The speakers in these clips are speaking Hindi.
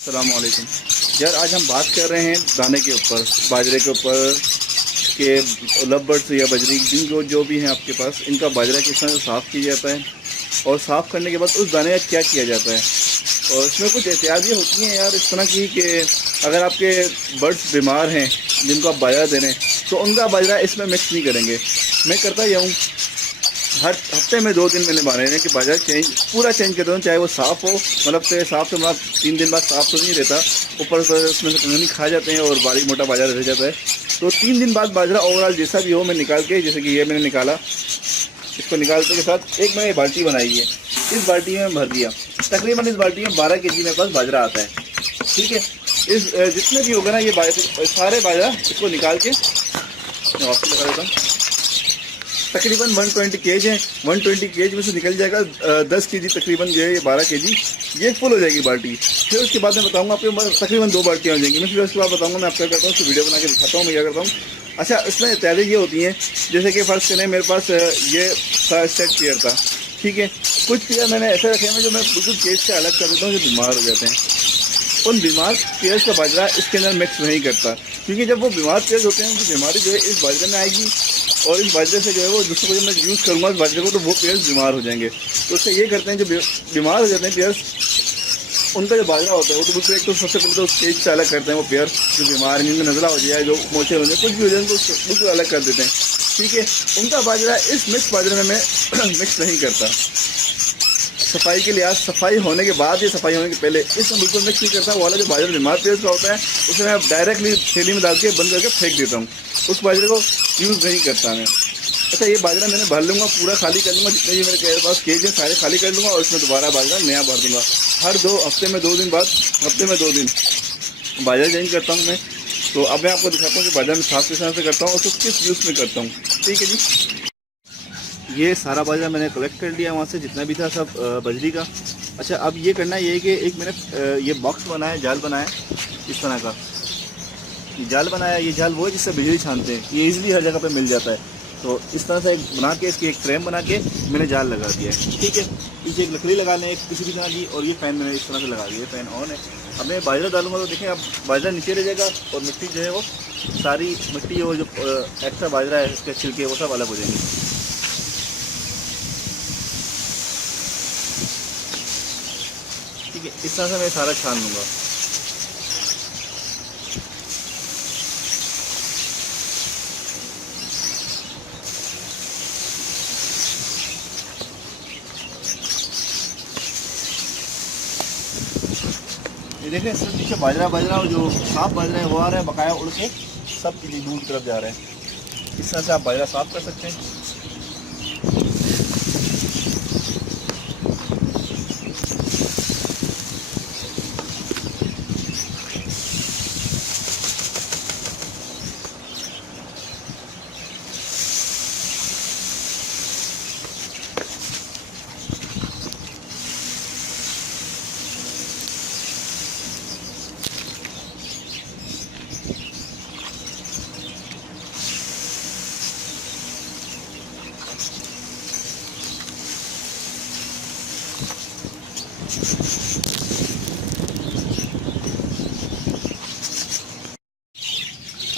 अस्सलाम वालेकुम यार, आज हम बात कर रहे हैं दाने के ऊपर, बाजरे के ऊपर के लव बर्ड्स या बजरी जिन जो भी हैं आपके पास, इनका बाजरा किस तरह से साफ़ किया जाता है और साफ़ करने के बाद उस दाने का क्या किया जाता है। और इसमें कुछ एहतियातें होती हैं यार इस तरह की कि अगर आपके बर्ड्स बीमार हैं जिनको आप बाजरा दे रहे हैं तो उनका बाजरा इसमें मिक्स नहीं करेंगे। मैं करता ही हूँ, हर हफ्ते में 2 दिन मैंने माने हैं कि बाजरा पूरा चेंज करता हूँ, चाहे वो साफ़ हो, मतलब से साफ़ तो मतलब 3 दिन बाद साफ़ तो नहीं रहता, ऊपर से उसमें से कंगनी खा जाते हैं और बारीक मोटा बाजरा रह जाता है। तो 3 दिन बाद बाजरा ओवरऑल जैसा भी हो मैं निकाल के, जैसे कि ये मैंने निकाला, इसको निकालने के साथ एक मैंने बाल्टी बनाई है, इस बाल्टी में भर दिया। तकरीबन इस बाल्टी में 12 kg मेरे पास बाजरा आता है। ठीक है, इस जितने भी होगा ना ये सारे बाजरा इसको निकाल के वापस लगा देता हूँ। तकरीबन 120 kg है, 120 kg में से निकल जाएगा 10 kg तकरीबन, जो है ये 12 kg ये फुल हो जाएगी बाल्टी। फिर उसके बाद मैं बताऊंगा आपको, तकरीबन 2 बाल्टियाँ हो जाएंगी। मैं फिर उसके बाद बताऊंगा मैं आपका करता हूँ, उसको वीडियो बना के दिखाता हूँ मैं क्या करता हूँ। अच्छा, इसमें तैयारी ये होती हैं, जैसे कि फ़र्ज़ करें मेरे पास ये सेट पेयर था, ठीक है, कुछ पेयर मैंने ऐसे रखे हैं जो मैं बिल्कुल केज से अलग कर देता हूँ, जो बीमार हो जाते हैं। उन बीमार पेयर्स का बाजरा इसके अंदर मिक्स नहीं करता, क्योंकि जब वो बीमार पेयर्स होते हैं उनकी बीमारी जो है इस बाजरे में आएगी और इस बाजरे से जो है वो दूसरे को जब मैं यूज़ करूँगा इस बाजरे को तो वो पेयर्स बीमार हो जाएंगे। तो उससे ये करते हैं, जो बीमार हो जाते हैं पेयर्स, उनका जो बाजरा होता है वो तो बिल्कुल एक तो सबसे पहले तो स्टेज से अलग करते हैं। वो पेयर जो बीमार है, जिनमें नज़ला हो जाए, जो मोचे हो जाए, कुछ भी हो जाए, उनको बिल्कुल अलग कर देते हैं। ठीक है, उनका बाजरा इस मिक्स बाजरे में मैं मिक्स नहीं करता। सफाई के लिहाज, सफाई होने के बाद या सफाई होने के पहले इसमें बिल्कुल मिक्स नहीं करता। वो वाला जो बाजरा बीमार पेयर्स का होता है उसे मैं डायरेक्टली थैली में डाल के बंद करके फेंक देता हूँ, उस बाजरे को यूज़ नहीं करता मैं। अच्छा, ये बाजरा मैंने भर लूँगा, पूरा खाली कर लूँगा, जितने भी मेरे पास केज हैं सारे खाली कर लूँगा और इसमें दोबारा बाजरा नया भर दूँगा। हर 2 हफ्ते में 2 दिन बाद, हफ्ते में 2 दिन बाजरा चेंज करता हूँ मैं। तो अब मैं आपको दिखाता हूँ कि बाजरा में साफ़ किस तरह से करता हूँ और उसको किस यूज़ में करता हूँ। ठीक है जी, ये सारा बाजरा मैंने कलेक्ट कर लिया वहाँ से, जितना भी था सब बजरी का। अच्छा, अब ये करना ये है कि एक मैंने ये बॉक्स बनाया, जाल बनाया इस तरह का, जाल बनाया। ये जाल वो है जिससे बिजली छानते हैं, ये इजीली हर जगह पे मिल जाता है। तो इस तरह से एक बना के, इसकी एक फ्रेम बना के मैंने जाल लगा दिया है। ठीक है, पीछे एक लकड़ी लगा लें एक किसी भी तरह की, और ये फ़ैन मैंने इस तरह से लगा दिया, फ़ैन ऑन है। अब मैं बाजरा डालूंगा तो देखें, अब बाजरा नीचे रह जाएगा और मिट्टी जो है वो सारी मिट्टी, वो जो एक्स्ट्रा बाजरा है इसके छिलके वो सब अलग हो जाएंगे। ठीक है, इस तरह से मैं सारा छान लूँगा। ये देखें, सब नीचे बाजरा और जो साफ बाजरा है वो आ रहा है बकाया उड़ के सब की दूर की तरफ जा रहे हैं। इस तरह से आप बाजरा साफ कर सकते हैं।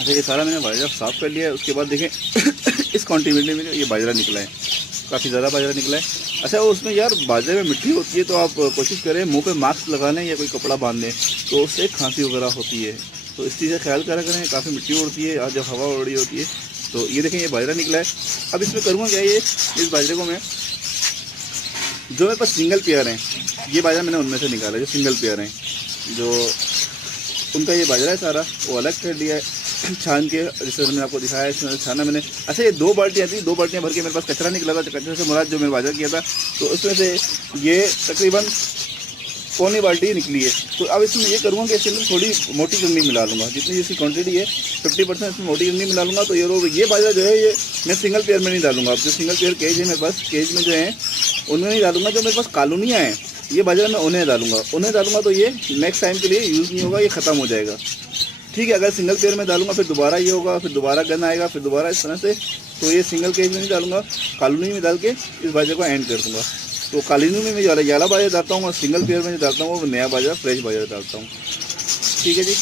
अच्छा, ये सारा मैंने बाजरा साफ़ कर लिया है। उसके बाद देखें इस क्वान्टिटी में ये बाजरा निकला है, काफ़ी ज़्यादा बाजरा निकला है। अच्छा, उसमें यार बाजरे में मिट्टी होती है, तो आप कोशिश करें मुंह पे मास्क लगा लें या कोई कपड़ा बांध लें, तो उससे खांसी वगैरह होती है। तो इस चीज़ का ख्याल करा करें, काफ़ी मिट्टी उड़ती है जब हवा उड़ रही होती है। तो ये देखें, ये बाजरा निकला है। अब इसमें करूँगा क्या, ये इस बाजरे को मैं, जो मेरे पास सिंगल पेयर हैं, ये बाजरा मैंने उनमें से निकाला, जो सिंगल पेयर हैं, जो उनका ये बाजरा है सारा वो अलग कर लिया है छान के, जैसे मैंने आपको दिखाया है इसमें छाना मैंने। अच्छा, ये 2 बाल्टियाँ थी, 2 बाल्टियाँ भर के मेरे पास कचरा निकला था, कचरे से मुराद जो मैंने बाजरा किया था, तो उसमें से ये तकरीबन पौनी बाल्टी निकली है। तो अब इसमें ये करूँगा कि इसके अंदर थोड़ी मोटी कंगनी मिला लूँगा, जितनी इसकी क्वांटिटी है 50% इसमें मोटी कंगनी मिला लूँगा। तो ये बाजरा जो है ये मैं सिंगल पेयर में नहीं डालूंगा। अब जो सिंगल पेयर केज है मेरे पास, केज में जो है उनमें नहीं डालूंगा। जो मेरे पास कॉलोनियाँ हैं ये बाजरा मैं उन्हें डालूंगा, तो ये नेक्स्ट टाइम के लिए यूज़ नहीं होगा, ये ख़त्म हो जाएगा। ठीक है, अगर सिंगल पेयर में डालूंगा फिर दोबारा ये होगा, फिर दोबारा गन आएगा, फिर दोबारा इस तरह से। तो ये सिंगल केज में नहीं डालूंगा, कॉलोनी में डाल के इस बाजरे को एंड कर दूँगा। तो कालीनों में मैं जाला बाजरा डालता हूँ और सिंगल पेयर में जो डालता हूँ वो नया बाजरा फ्रेश बाजरा डालता हूँ। ठीक है जी।